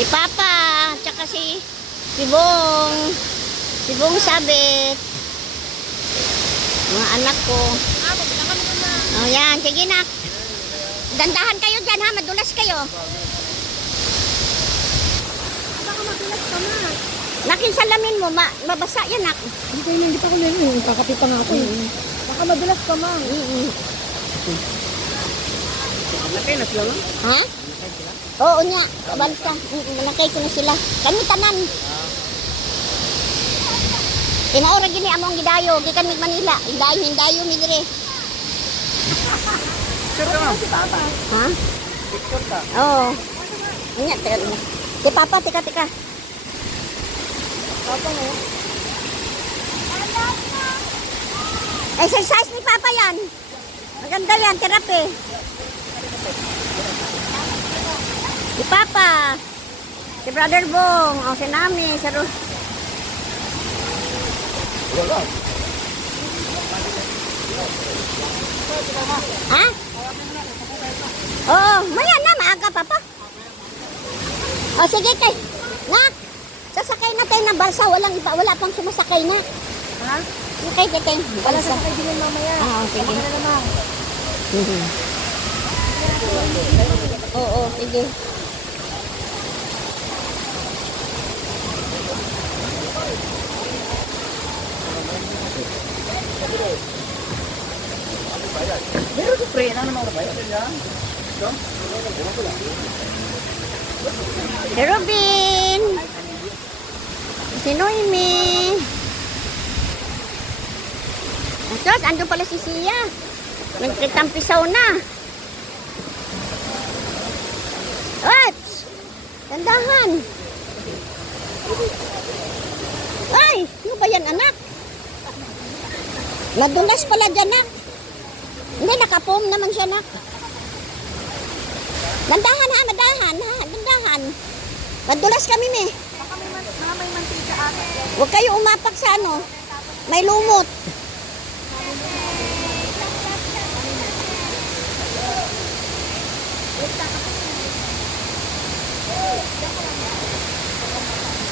Si Papa, tsaka si Bong. Si Bong Sabit. Mga anak ko. Oh, yan. Sige na. Dandahan kayo dyan ha. Madulas kayo. Baka madulas ka na. Nakin salamin mo. Mabasa yan nak. Hindi pa ko yun. Kakapi pa nga ako. Baka madulas ka ma. Nakinas lang? Ha? Oo niya. Kabalsa. Malakay ko na sila. Kami tanan. Inaora gini among gidayo. Gikan mig Manila. Hindayo mi dire. Sure ka ma? Si Papa. Ha? Sure ka? Oo. Nya, teka. Si Papa, tika. Papa mo? Exercise ni Papa yan. Maganda yan, therapy. Si Papa. Si Brother Bong. O, si Nami. Si Ru... Wala. Ha? Oo, maya na. Maaga, Papa. O, sige kay. Nak, sasakay na tayo ng balsa. Wala pang sumasakay na. Ha? Okay, kay. Wala Balsa. sa kaibigan mamaya. Sige. Baka na naman. Oo, sige. Pero si Pre, ano naman ba? Si Robin. Si Noemi. Tapos, andun pala si Sia. Nagkitampisaw na. What? Tandahan. Ay, ano ba yan, anak? Madulas pala dyan, nak. Hindi, nakapom naman siya, nak. Dandahan, ha? Dandahan. Madulas kami, me. Baka may mantika ate. Huwag kayo umapak sa ano. May lumot.